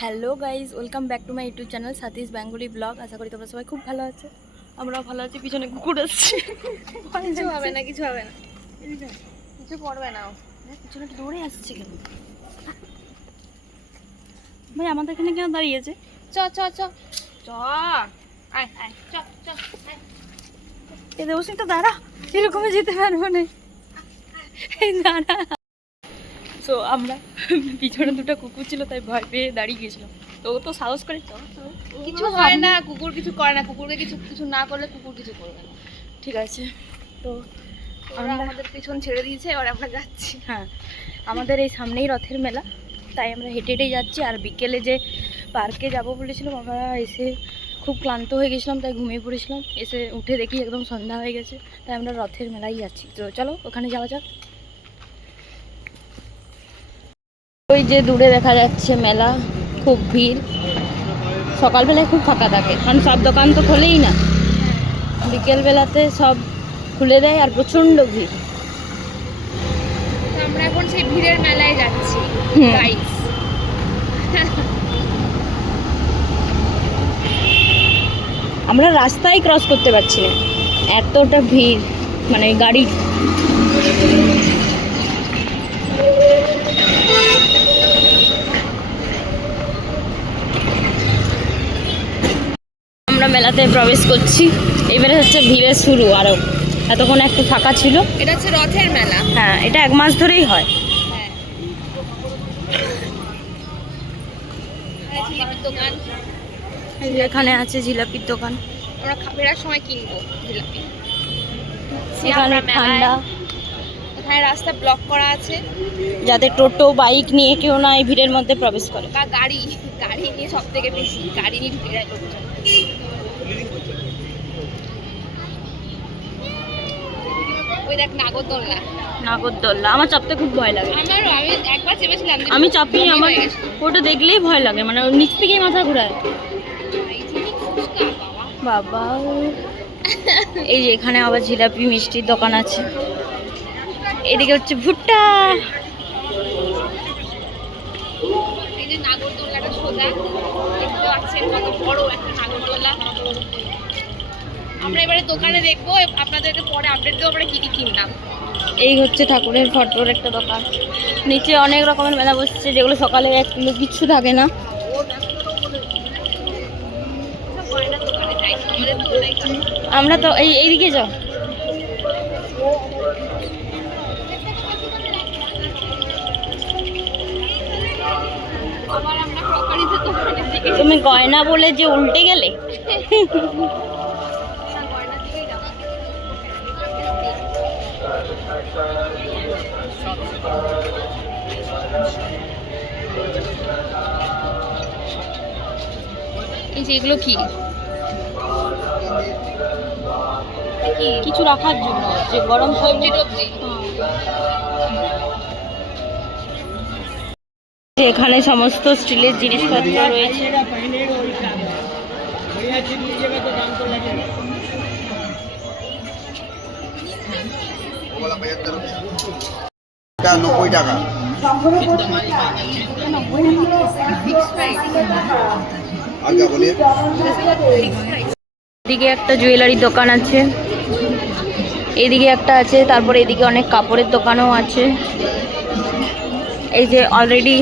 Hello guys, welcome back to my YouTube channel Sathi's Bengali vlog. আশা করি তোমরা সবাই খুব ভালো আছো, আমরাও ভালো আছি। পিছনে কুকুর আসছে, কিছু হবে না, কিছু হবে না, কিছু পড়বে না। পিছনে দৌড়ে আসছে কেন ভাই? আমাদের এখানে কেন দাঁড়িয়েছে? চ চ চ চ আয় আয় চ চ আয়। এ দেবশ্রী তো দাঁড়া, এরকমই যেতে পারবো না, এই দাঁড়া। সো আমরা পিছনে দুটো কুকুর ছিল তাই ভয় পেয়ে দাঁড়িয়ে গেছিলাম, তো ও তো সাহস করে কিছু হয় না, কুকুর কিছু করে না, কুকুরকে কিছু কিছু না করলে কুকুর কিছু করবে না। ঠিক আছে, তো ওরা আমাদের পিছন ছেড়ে দিয়েছে, এবার আমরা যাচ্ছি। হ্যাঁ, আমাদের এই সামনেই রথের মেলা, তাই আমরা হেঁটে হেঁটেই যাচ্ছি। আর বিকেলে যে পার্কে যাব বলেছিলাম, আমরা এসে খুব ক্লান্ত হয়ে গেছিলাম, তাই ঘুমিয়ে পড়েছিলাম। এসে উঠে দেখি একদম সন্ধ্যা হয়ে গেছে, তাই আমরা রথের মেলায় যাচ্ছি। তো চলো ওখানে যাওয়া যাক। ওই যে দূরে দেখা যাচ্ছে মেলা, খুব ভিড়। সকালবেলায় খুব ফাঁকা থাকে, কারণ সব দোকান তো খোলেই না, বিকেলবেলাতে সব খুলে দেয় আর প্রচণ্ড ভিড়। আমরা এখন সেই ভিড়ের মেলায় যাচ্ছি গাইস। আমরা রাস্তায় ক্রস করতে পারছি না, এতটা ভিড়, মানে গাড়ি। আমরা মেলাতে প্রবেশ করছি, এবারে হচ্ছে ভিড়ের শুরু। আরও এতক্ষণ একটু ফাঁকা ছিল। এটা হচ্ছে রথের মেলা। হ্যাঁ, এটা 1 মাস ধরেই হয়। হ্যাঁ, জিলিপির দোকান, এখানে আছে জিলাপির দোকান। আমরা ফেরার সময় কিনবো জিলিপি। এখানে ঠান্ডা, এখানে রাস্তা ব্লক করা আছে, যাতে টোটো বাইক নিয়ে কেউ না এই ভিড়ের মধ্যে প্রবেশ করে। বা গাড়ি গাড়ি নিয়ে সব থেকে বেশি গাড়ি নিয়ে ঢুকে যায় লোকজন। ওই দেখ নাগরদোলনা। নাগরদোল্লা আমার চাপতে খুব ভয় লাগে। আমারও, আমি একবার চেপেছিলাম, আমি চাপি, আমার ওটা দেখলেই ভয় লাগে, মানে ওর নিচ থেকেই মাথা ঘুরায়। বাবা, এই যে এখানে আবার জিলাপি মিষ্টির দোকান আছে। এদিকে হচ্ছে ভুট্টা। এই যে নাগরদোলনাটা সোজা দেখতে পাচ্ছেন, কত বড় একটা নাগরদোলনা। আমরা এবারে দোকানে দেখবো, আপনাদেরকে পরে আপডেট দেবো আমরা কি কি কিনলাম। এই হচ্ছে ঠাকুরের ফটোর একটা দোকান। নিচে অনেক রকমের মেলা বসছে, যেগুলো সকালে এক কিলো কিচ্ছু থাকে না। আমরা তো এইদিকে যাও। আবার আমরা ক্রকারিতে দোকানের দিকে, তুমি গয়না বলে যে উল্টে গেলে। গয়নার দিকেই যাবো। এই যে এগুলো কি কিছু রাখার জন্য, যে গরম সবজি টবজি। এখানে সমস্ত স্টিলের জিনিসপত্র রয়েছে। এটা 90 টাকা। আগে বলি, এদিকে একটা জুয়েলারির দোকান আছে, এদিকে একটা আছে, তারপরে এদিকে অনেক কাপড়ের দোকানও আছে। এই যে অলরেডি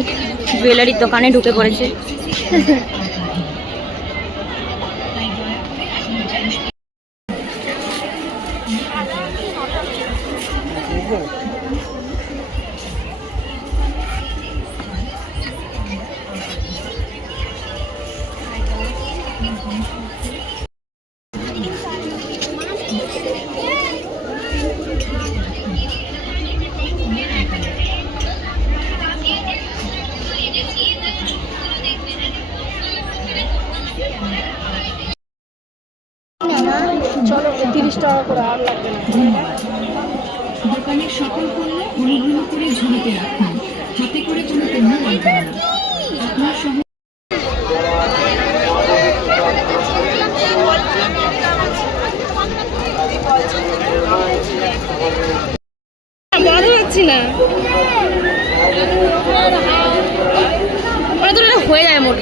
জুয়েলারির দোকানে ঢুকে পড়েছে। চলো 30 টাকা করে, আর লাগবে না। দোকানের সকল পণ্য অনুগ্রহ করে ঝুলিতে রাখুন, হাতে করে কোনো পণ্য রাখবেন না। আপনার সহ বড় হচ্ছি না, হয়ে যাবে মোট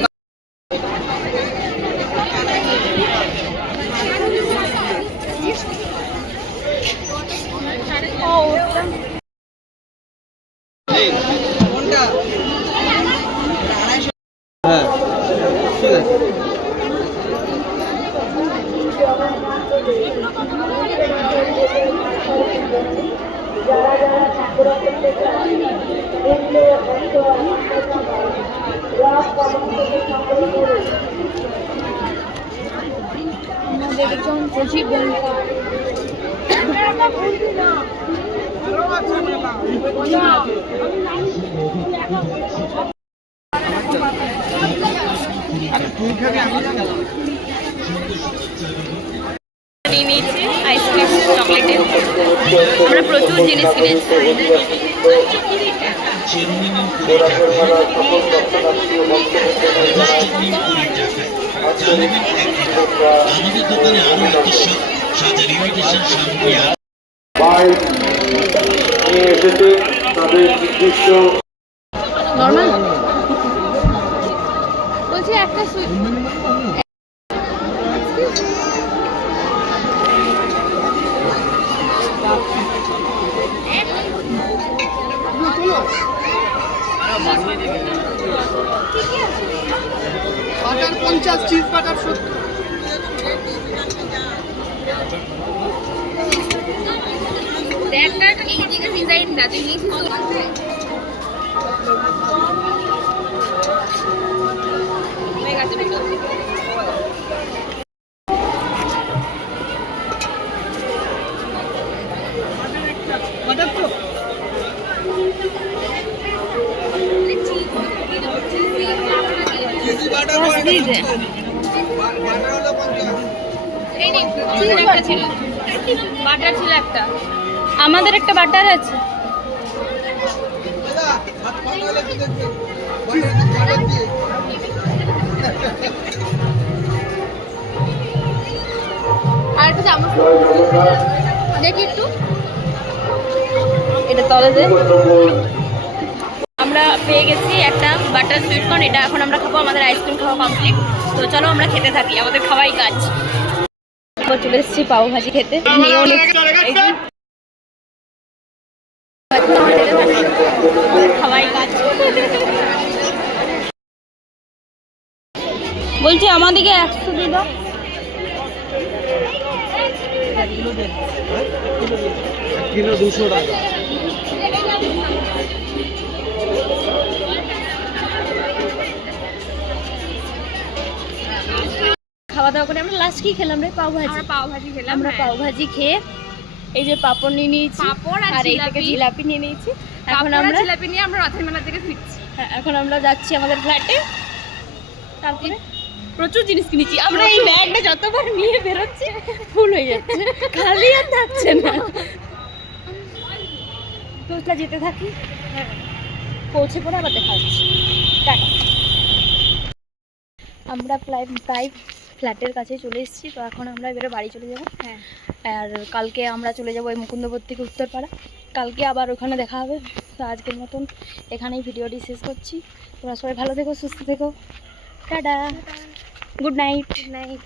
নিয়ে নিয়েছি আইসক্রিম চকলেটের। আমরা প্রচুর জিনিস কিনেছি। আমাদের দোকানে আরো একটি সাজার ইমিটেশন সামগ্রী আছে। নরমাল বলছি একটা সুইট বাটার 50 চিজ বাটার 70 একটা এই দিকে ডিজাইনটা তুই নিয়েছিস তো হয়ে গেছে বাটার তো চিজ বাটার বাটার হলো 50 এই নে চিজ একটা ছিল বাটার ছিল একটা আমাদের একটা বাটার আছে। দাদা হাত ভালো হলে কি দেখবে বাটার দিয়ে আর একটা চামচ দেখি একটু এটা তলে যে আমরা পেয়ে গেছি একটা বাটার সুইট কর্ন। এটা এখন আমরা খাবো। আমাদের আইসক্রিম খাওয়া কমপ্লিট। তো চলো আমরা খেতে থাকি, আমাদের খাওয়াই কাজ। চলে এসেছি পাও ভাজি খেতে। খাওয়াই কাজ বলছি আমাদেরকে 100 দিয়ে দাও। কিলো 200 টাকা খাওয়া দাওয়া করে আমরা লাস্ট কি খেলাম রে? পাও ভাজি। আমরা পাও ভাজি খেলাম আমরা পাও ভাজি খেয়ে এই যে পাপড় নিয়ে নিয়েছি, পাঁপড় আর আর এই থেকে জিলাপি। জিলাপি নিয়ে নিয়েছি। এখন এখন আমরা আমরা জিলাপি নিয়ে আমরা রথের মেলা থেকে ফিরছি। এখন আমরা যাচ্ছি আমাদের ফ্ল্যাটে। তারপরে প্রচুর জিনিস কিনেছি আমরা। এই ব্যাগটা যতবার নিয়ে বেরোচ্ছি ফুল হয়ে যাচ্ছে, খালি আর থাকছে না। তো যেতে থাকি, পৌঁছে পড়ে আবার দেখা হচ্ছে। টাটা। আমরা প্রায় ফ্ল্যাটের কাছে চলে এসেছি। তো এখন আমরা এবারে বাড়ি চলে যাব। হ্যাঁ আর কালকে আমরা চলে যাব ওই মুকুন্দপুর থেকে উত্তরপাড়া। কালকে আবার ওখানে দেখা হবে। তো আজকের মতন এখানেই ভিডিওটি শেষ করছি। তোমরা সবাই ভালো থেকো, সুস্থ থেকো। Tata, good night. নাইট।